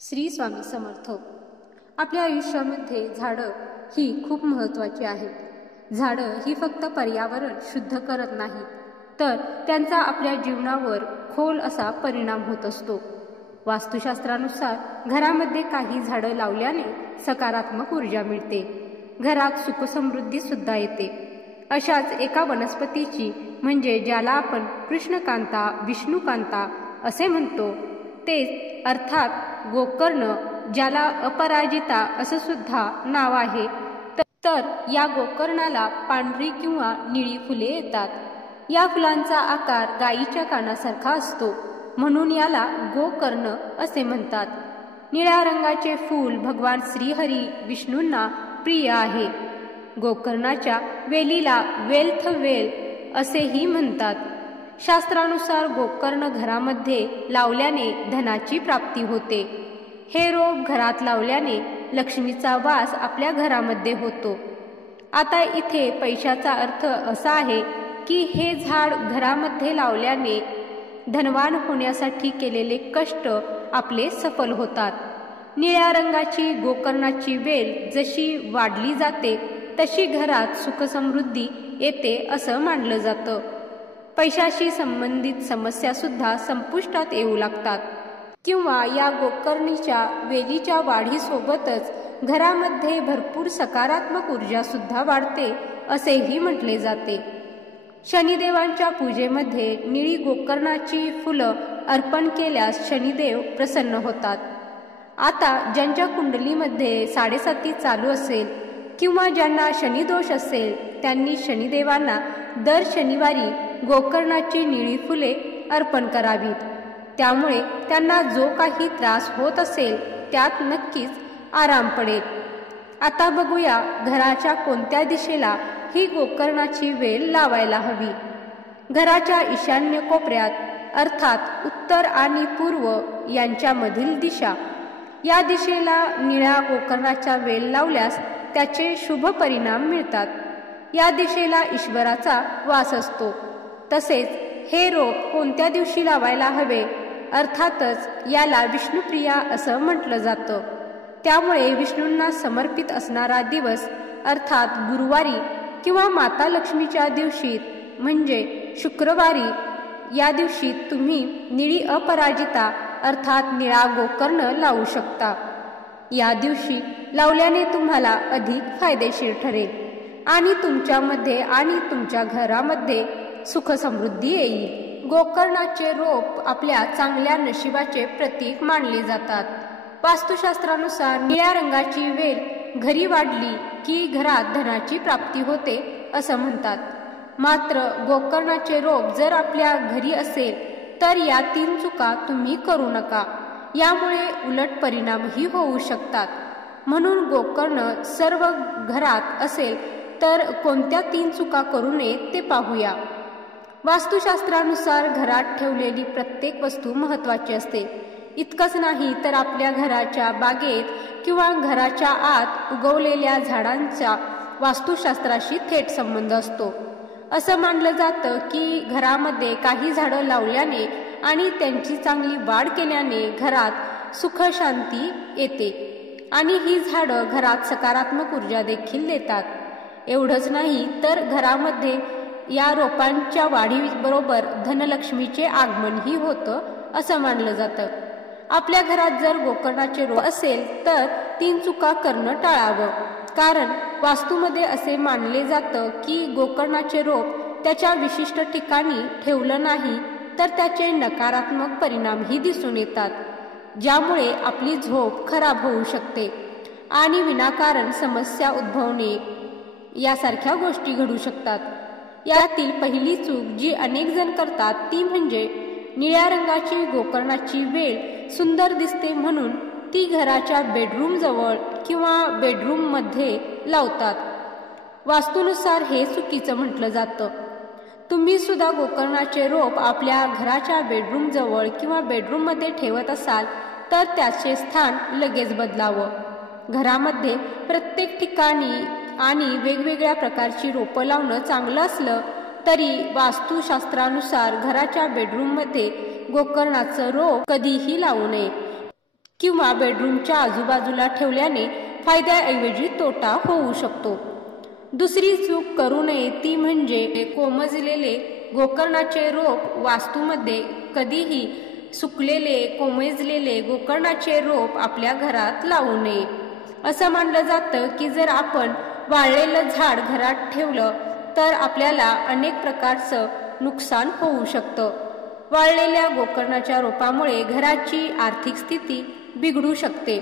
श्री स्वामी समर्थ. आपल्या आयुष्यामध्ये झाडं ही खूप महत्त्वाची आहेत. झाडं ही फक्त पर्यावरण शुद्ध करत नाहीत, तर त्यांचा आपल्या जीवनावर खोल असा परिणाम होत असतो. वास्तुशास्त्रानुसार घरामध्ये काही झाडं लावल्याने सकारात्मक ऊर्जा मिळते, घरात सुखसमृद्धी सुद्धा येते. अशाच एका वनस्पतीची म्हणजे ज्याला आपण कृष्णकांता, विष्णुकांता असे म्हणतो, तेच अर्थात गोकर्ण, ज्याला अपराजिता असं सुद्धा नाव आहे, तर या गोकर्णाला पांढरी किंवा निळी फुले येतात. या फुलांचा आकार गायीच्या कानासारखा असतो, म्हणून याला गोकर्ण असे म्हणतात. निळ्या रंगाचे फूल भगवान श्रीहरी विष्णूंना प्रिय आहे. गोकर्णाच्या वेलीला वेल्थ वेल असेही म्हणतात. शास्त्रानुसार गोकर्ण घरामध्ये लावल्याने धनाची प्राप्ती होते. हे रोप घरात लावल्याने लक्ष्मीचा वास आपल्या घरामध्ये होतो. आता इथे पैशाचा अर्थ असा आहे की हे झाड घरामध्ये लावल्याने धनवान होण्यासाठी केलेले कष्ट आपले सफल होतात. निळ्या रंगाची गोकर्णाची वेल जशी वाढली जाते तशी घरात सुखसमृद्धी येते असं मानलं जातं. पैशाशी संबंधित समस्या सुद्धा संपुष्टात येऊ लागतात. किंवा या गोकर्णीच्या वेलीच्या वाढीसोबतच घरामध्ये भरपूर सकारात्मक ऊर्जा सुद्धा वाढते असेही म्हटले जाते. शनिदेवांच्या पूजेमध्ये निळी गोकर्णाची फुलं अर्पण केल्यास शनिदेव प्रसन्न होतात. आता ज्यांच्या कुंडलीमध्ये 7.5 चालू असेल किंवा ज्यांना शनिदोष असेल, त्यांनी शनिदेवांना दर शनिवारी गोकर्णाची निळी फुले अर्पण करावीत. त्यामुळे त्यांना जो काही त्रास होत असेल त्यात नक्कीच आराम पडेल. आता बघूया घराच्या कोणत्या दिशेला ही गोकर्णाची वेल लावायला हवी. घराच्या ईशान्य कोपऱ्यात अर्थात उत्तर आणि पूर्व यांच्यामधील दिशा. या दिशेला निळ्या गोकर्णाच्या वेल लावल्यास त्याचे शुभ परिणाम मिळतात. या दिशेला ईश्वराचा वास असतो. तसेच हे रोप कोणत्या दिवशी लावायला हवे, अर्थातच याला विष्णुप्रिया असं म्हटलं जातं. त्यामुळे विष्णूंना समर्पित असणारा दिवस अर्थात गुरुवारी किंवा माता लक्ष्मीच्या दिवशी म्हणजे शुक्रवारी, या दिवशी तुम्ही निळी अपराजिता अर्थात निळा गोकर्ण लावू शकता. या दिवशी लावल्याने तुम्हाला अधिक फायदेशीर ठरेल आणि तुमच्यामध्ये आणि तुमच्या घरामध्ये सुखसमृद्धी येईल. गोकर्णाचे रोप आपल्या चांगल्या नशिबाचे प्रतीक मानले जातात. वास्तुशास्त्रानुसार निळ्या रंगाची वेल घरी वाढली की घरात धनाची प्राप्ती होते असं म्हणतात. मात्र गोकर्णाचे रोप जर आपल्या घरी असेल तर या 3 चुका तुम्ही करू नका. यामुळे उलट परिणामही होऊ शकतात. म्हणून गोकर्ण सर्व घरात असेल तर कोणत्या 3 चुका करू नये ते पाहूया. वास्तुशास्त्रानुसार घरात ठेवलेली प्रत्येक वस्तू महत्त्वाची असते. इतकंच नाही तर आपल्या घराच्या बागेत किंवा घराच्या आत उगवलेल्या झाडांचा वास्तुशास्त्राशी थेट संबंध असतो. असं मानलं जातं की घरामध्ये काही झाडं लावल्याने आणि त्यांची चांगली वाढ केल्याने घरात सुख शांती येते आणि ही झाडं घरात सकारात्मक ऊर्जा देखील देतात. एवढंच नाही तर घरामध्ये या रोपांच्या वाढीबरोबर धनलक्ष्मीचे आगमनही होतं असं मानलं जातं. आपल्या घरात जर गोकर्णाचे रोप असेल तर 3 चुका करणं टाळावं. कारण वास्तूमध्ये असे मानले जातं की गोकर्णाचे रोप त्याच्या विशिष्ट ठिकाणी ठेवलं नाही तर त्याचे नकारात्मक परिणामही दिसून येतात, ज्यामुळे आपली झोप खराब होऊ शकते आणि विनाकारण समस्या उद्भवणे यासारख्या गोष्टी घडू शकतात. यातील पहिली चूक जी अनेक जण करतात ती म्हणजे निळ्या रंगाची गोकर्णाची वेल सुंदर दिसते म्हणून ती घराच्या बेडरूम जवळ किंवा बेडरूम मध्ये लावतात. वास्तूनुसार हे चुकीचं म्हटलं जातं. तुम्ही सुद्धा गोकर्णाचे रोप आपल्या घराच्या बेडरूम जवळ किंवा बेडरूम मध्ये ठेवत असाल तर त्याचे स्थान लगेच बदलावं. घरामध्ये प्रत्येक ठिकाणी आणि वेगवेगळ्या प्रकारची रोपं लावणं चांगलं असलं तरी वास्तुशास्त्रानुसार घराच्या बेडरूममध्ये गोकर्णाचं रोप कधीही लावू नये. किंवा बेडरूमच्या आजूबाजूला ठेवल्याने फायद्याऐवजी तोटा होऊ शकतो। दुसरी चूक करू नये ती म्हणजे कोमेजलेले गोकर्णाचे रोप वास्तूमध्ये कधीही सुकलेले कोमेजलेले गोकर्णाचे रोप आपल्या घरात लावू नये। असं मानलं जातं की जर आपण वाळलेलं झाड घरात ठेवलं तर आपल्याला अनेक प्रकारचं नुकसान होऊ शकतं। वाळलेल्या गोकर्णाच्या रोपामुळे घराची आर्थिक स्थिती बिघडू शकते।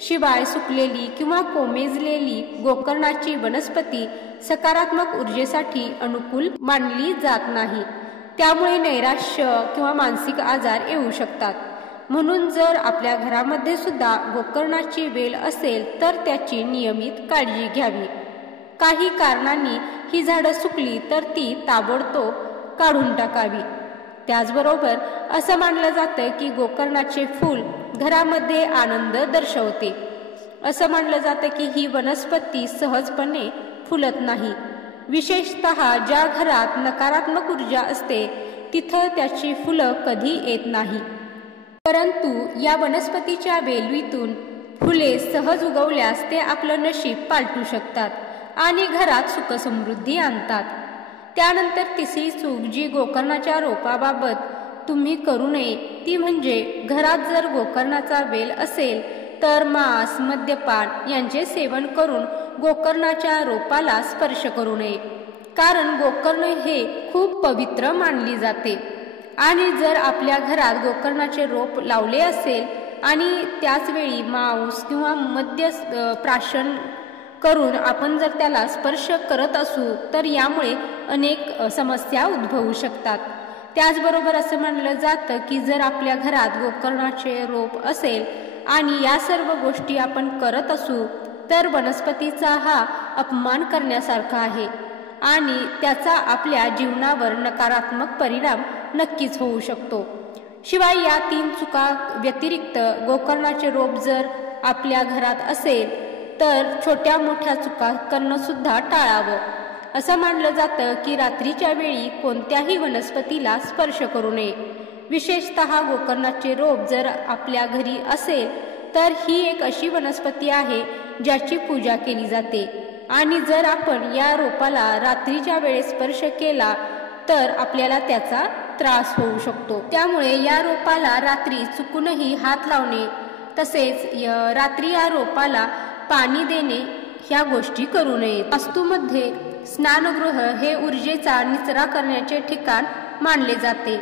शिवाय सुकलेली किंवा कोमेजलेली गोकर्णाची वनस्पती सकारात्मक ऊर्जेसाठी अनुकूल मानली जात नाही, त्यामुळे नैराश्य किंवा मानसिक आजार येऊ शकतात। म्हणून जर आपल्या घरामध्ये सुद्धा गोकर्णाची वेल असेल तर त्याची नियमित काळजी घ्यावी। काही कारणांनी ही झाडं सुकली तर ती ताबडतोब काढून टाकावी। त्याचबरोबर असं मानलं जातं की गोकर्णाचे फूल घरामध्ये आनंद दर्शवते। असं मानलं जातं की ही वनस्पती सहजपणे फुलत नाही, विशेषतः ज्या घरात नकारात्मक ऊर्जा असते तिथं त्याची फुलं कधी येत नाही। परंतु या वनस्पतीच्या वेलवीतून फुले सहज उगवल्यास ते आपलं नशीब पालटू शकतात आणि घरात सुखसमृद्धी आणतात। त्यानंतर तिसरी चूक जी गोकर्णाच्या रोपाबाबत तुम्ही करू नये ती म्हणजे घरात जर गोकर्णाचा वेल असेल तर मांस मद्यपान यांचे सेवन करून गोकर्णाच्या रोपाला स्पर्श करू नये, कारण गोकर्ण हे खूप पवित्र मानली जाते। आणि जर आपल्या घरात गोकर्णाचे रोप लावले असेल आणि त्याच वेळी मांस किंवा मद्य प्राशन करून आपण जर त्याला स्पर्श करत असू तर यामुळे अनेक समस्या उद्भवू शकतात। त्याचबरोबर असं मानलं जातं की जर आपल्या घरात गोकर्णाचे रोप असेल आणि या सर्व गोष्टी आपण करत असू तर वनस्पतीचा हा अपमान करण्यासारखा आहे आणि त्याचा आपल्या जीवनावर नकारात्मक परिणाम नक्कीच होऊ शकतो। शिवाय या 3 चुका व्यतिरिक्त गोकर्णाचे रोप जर आपल्या घरात असेल तर छोट्या मोठ्या चुका करणं सुद्धा टाळावं। असं मानलं जातं की रात्रीच्या वेळी कोणत्याही वनस्पतीला स्पर्श करू नये, विशेषतः गोकर्णाचे रोप जर आपल्या घरी असेल तर ही एक अशी वनस्पती आहे ज्याची पूजा केली जाते आणि जर आपण या रोपाला रात्रीच्या वेळेस स्पर्श केला तर आपल्याला त्याचा त्रास होऊ शकतो। त्यामुळे या रोपाला रात्री चुकूनही हात लावणे तसेच रात्री या रोपाला पाणी देणे ह्या गोष्टी करू नयेत। वास्तूमध्ये स्नानगृह हे ऊर्जेचा निचरा करण्याचे ठिकाण मानले जाते,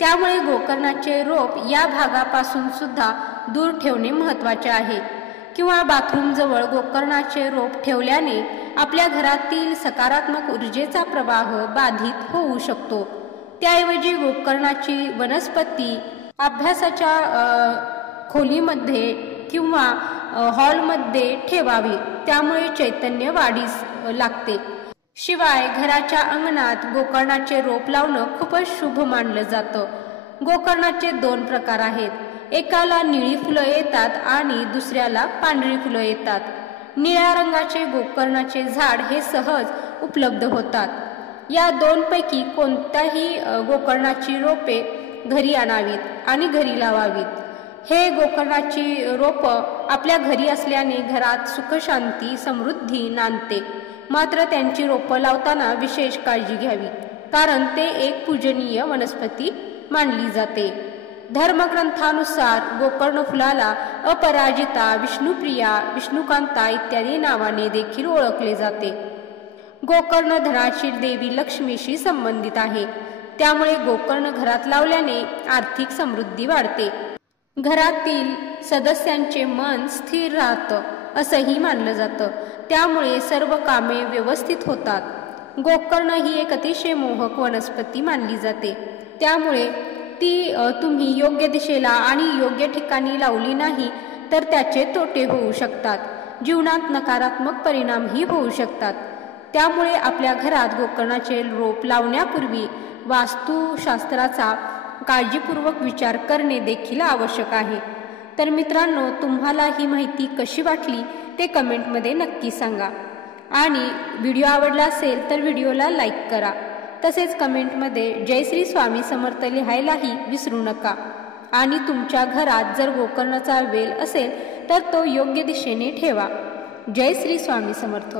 त्यामुळे गोकर्णाचे रोप या भागापासून सुद्धा दूर ठेवणे महत्त्वाचे आहे। किंवा बाथरूम जवळ गोकर्णाचे रोप ठेवल्याने आपल्या घरातील सकारात्मक ऊर्जेचा प्रवाह बाधित होऊ शकतो। त्याऐवजी गोकर्णाची वनस्पती अभ्यासाच्या खोलीमध्ये किंवा हॉलमध्ये ठेवावी, त्यामुळे चैतन्य वाढीस लागते। शिवाय घराच्या अंगणात गोकर्णाचे रोप लावणं खूपच शुभ मानलं जातं। गोकर्णाचे 2 प्रकार आहेत, एकाला निळी फुलं येतात आणि दुसऱ्याला पांढरी फुलं येतात। निळ्या रंगाचे गोकर्णाचे झाड हे सहज उपलब्ध होतात। या 2 पैकी कोणत्याही गोकर्णाची रोपे घरी आणावीत आणि घरी लावावीत। हे गोकर्णाची रोप आपल्या घरी असल्याने घरात सुखशांती समृद्धी नांदते, मात्र त्यांची रोपं लावताना विशेष काळजी घ्यावी, कारण ते एक पूजनीय वनस्पती मानली जाते। धर्मग्रंथानुसार गोकर्ण फुलाला अपराजिता, विष्णुप्रिया, विष्णुकांता इत्यादी नावाने देखील ओळखले जाते। गोकर्ण धनाची देवी लक्ष्मीशी संबंधित आहे, त्यामुळे गोकर्ण घरात लावल्याने आर्थिक समृद्धी वाढते। घरातील सदस्यांचे मन स्थिर राहतं असंही मानलं जातं, त्यामुळे सर्व कामे व्यवस्थित होतात। गोकर्ण ही एक अतिशय मोहक वनस्पती मानली जाते, त्यामुळे ती तुम्ही योग्य दिशेला आणि योग्य ठिकाणी लावली नाही तर त्याचे तोटे होऊ शकतात, जीवनात नकारात्मक परिणामही होऊ शकतात। त्यामुळे आपल्या घरात गोकर्णाचे रोप लावण्यापूर्वी वास्तुशास्त्राचा काळजीपूर्वक विचार करणे देखील आवश्यक आहे। तर मित्रांनो, तुम्हाला ही माहिती कशी वाटली ते कमेंटमध्ये नक्की सांगा आणि व्हिडिओ आवडला असेल तर व्हिडिओला लाईक करा। तसेच कमेंटमध्ये जय श्री स्वामी समर्थ लिहायलाही विसरू नका। आणि तुमच्या घरात जर गोकर्णाचा वेल असेल तर तो योग्य दिशेने ठेवा. जय श्री स्वामी समर्थ.